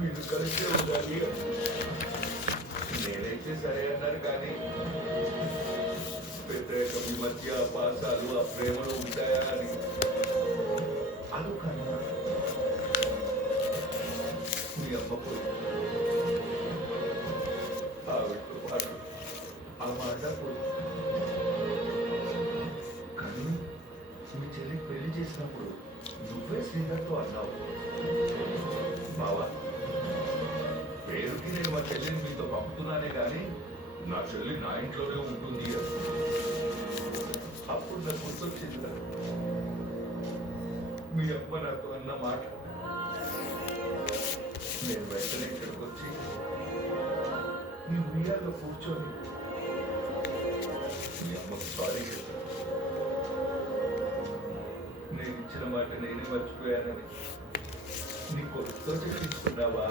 మీరు కలిసే ఉండాలి. నేనైతే సరే అన్నారు కానీ వ్యతిరేక మీ మధ్య పాసాలు ఆ ప్రేమలు ఉంటాయా అని అనుకన్నా మీ అమ్మకు ఆవిడతో పాటు ఆ మాట కానీ మీ చెల్లి పెళ్లి చేసినప్పుడు నువ్వే శ్రీధర్తో అన్నావు, బావా పేరుకి నేను మా చెల్లిని మీతో పంపుతున్నానే కానీ నా చెల్లి నా ఇంట్లోనే ఉంటుంది. అప్పుడు నాకు గుర్తొచ్చింది మీ అమ్మ నాతో అన్న మాట. నేను వెంటనే ఇక్కడికి వచ్చి నీ ఉయ్యాల్లో కూర్చొని మీ అమ్మకు సారీ చెప్పాను. నేను ఇచ్చిన మాట నేనే మర్చిపోయానని నీ కొడుకుతో చెప్పించుకున్నావా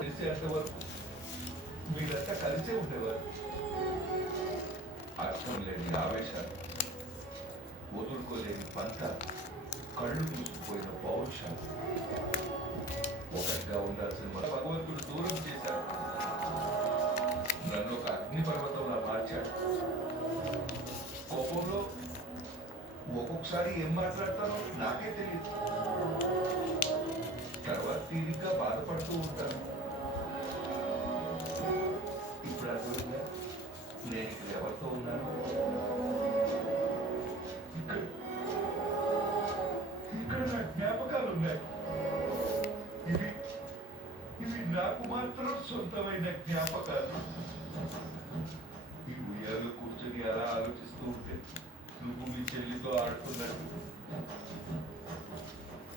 చేసేంతవరకు మీరంతా కలిసే ఉండేవారు. అర్థం లేని ఆవేశాలు, వదులుకోలేని పంట, కళ్ళు మూసుకుపోయిన పౌరుషాలు, ఒకటిగా ఉండాల్సిన భగవంతుడు దూరం చేశాడు. నన్ను ఒక అగ్నిపర్వతంలా మార్చాడు. కోపంలో ఒక్కొక్కసారి ఏం మాట్లాడతానో నాకే తెలియదు. తర్వాత తీరిగ్గా బాధపడుతూ ఉంటాను. ఇప్పుడు అర్థమైందా నేను ఇక్కడ ఎవరితో ఉన్నాను? ఇక్కడ నా జ్ఞాపకాలు ఉన్నాయి. ఇవి నాకు మాత్రం సొంతమైన జ్ఞాపకాలు. ఈ ఉయ్యాలు కూర్చొని అలా ఆలోచిస్తూ ఉంటే నువ్వు మీ చెల్లితో ఆడుతున్నట్టు,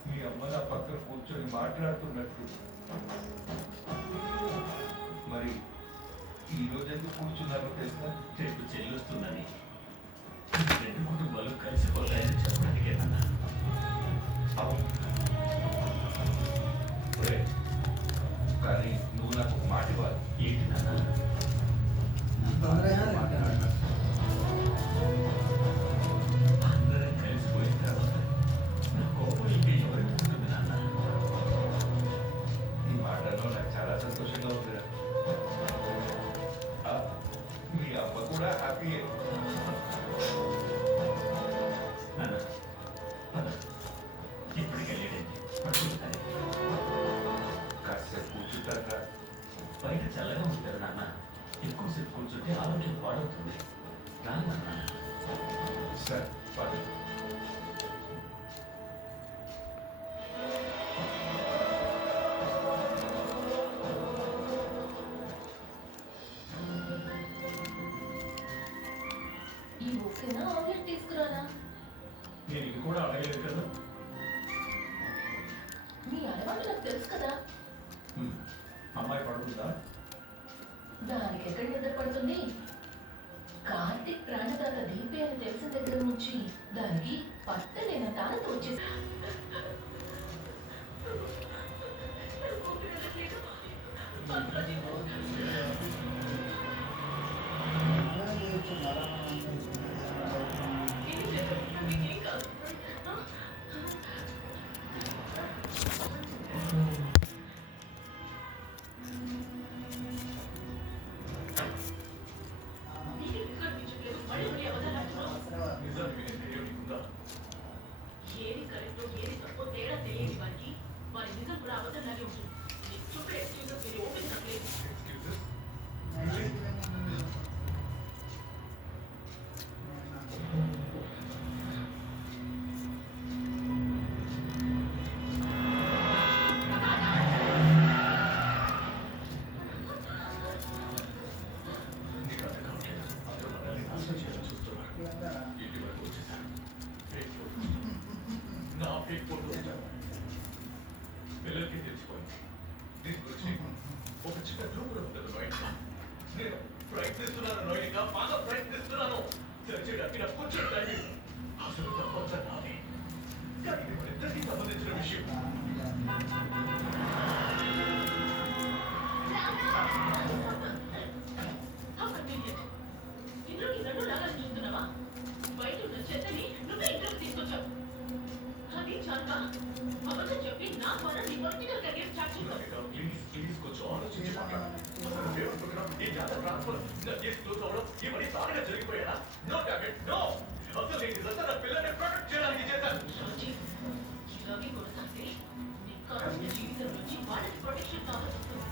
మీ అమ్మ నా పక్కన కూర్చొని మాట్లాడుతున్నట్టు. మరి ఈ రోజు ఎందుకు కూర్చున్నారో తెలుసా? రేపు చెల్లి వస్తుందని రెండు కుటుంబాలు కలిసిపోతాయని చెప్పడానికే నాన్న. అవును, కానీ నువ్వు నాకు ఒక మాట ఇవ్వాలి. ఏంటి నాన్న? అందరం కలిసిపోయిన తర్వాత నా కోపం ఇంకా ఎవరికి ఉంటుంది నాన్న? ఈ మాటలో నాకు చాలా సంతోషంగా ఉంది. మీ అమ్మ కూడా హ్యాపీయే. ఇప్పటికే లేడండి, పడుకుంటాయి. కాసేపు కూర్చుంటారా? బయట చల్లగా ఉంటారు నాన్న. ఎక్కువసేపు కూర్చుంటే ఆరోగ్యం పాడవుతుంది. నాన్న సరే పడు. ఈ ఓకేనా ఆమ్లెట్ తీసుకురానా? నేను ఇది కూడా అడగలేదు కదా. మీ అలవాటు నాకు తెలుసు కదా. అమ్మాయి పడుతుందా? దానికి ఎక్కడ నిద్ర పడుతుంది? కార్తిక్ ప్రాణదాత దీపే అని తెలిసిన దగ్గర నుంచి దానికి పట్టలేన తానతో వచ్చేసి ఏది కరెక్టో ఏది తప్పో తేడా తెలియని వారికి వారి నిజం కూడా అబద్ధంలాగే ఉంటుంది. చెప్పే ఎక్స్క్యూజెస్ మీరు ఓపెన్ చేయలేదు. పిల్లలకి తెలిసిపోయింది. దీని గురించి ఒక చిన్న గ్రూప్ ఉంటుంది రైట్. నేను ప్రయత్నిస్తున్నాను రోహిగా, బాగా ప్రయత్నిస్తున్నాను. చర్చడానికి నాకు కొంచెం టైం. అసలు తప్పంతా నాది, కానీ ఇది మన ఇద్దరికి సంబంధించిన విషయం. ఇంట్లోకి నన్ను లాగాలి చూస్తున్నావా? బయట ఉన్న చెత్తని నువ్వే ఇంట్లోకి తీసుకొచ్చావు. అది చాలు. అబద్ధం చెప్పి నా ద్వారా నీ పొలిటికల్ కెరీర్ స్టార్ట్ చేశావు. ప్లీజ్ కొంచెం ఆలోచించి మాట్లాడు. అసలు నువ్వేమనుకుంటున్నావు? ఈ జాతర ట్రాన్స్ఫర్ నా కేసు క్లోజ్ అవ్వడం ఇవన్నీ సారిగా జరిగిపోయాడా? No target no. అసలు నేను ఇదంతా నా పిల్లల్ని ప్రొటెక్ట్ చేయడానికి చేశాను. రాజీవ్, ఇలాగే కొనసాగితే నీ కాలేజీ జీవితం నుంచి వాళ్ళకి ప్రొటెక్షన్ కావాల్సి వస్తుంది.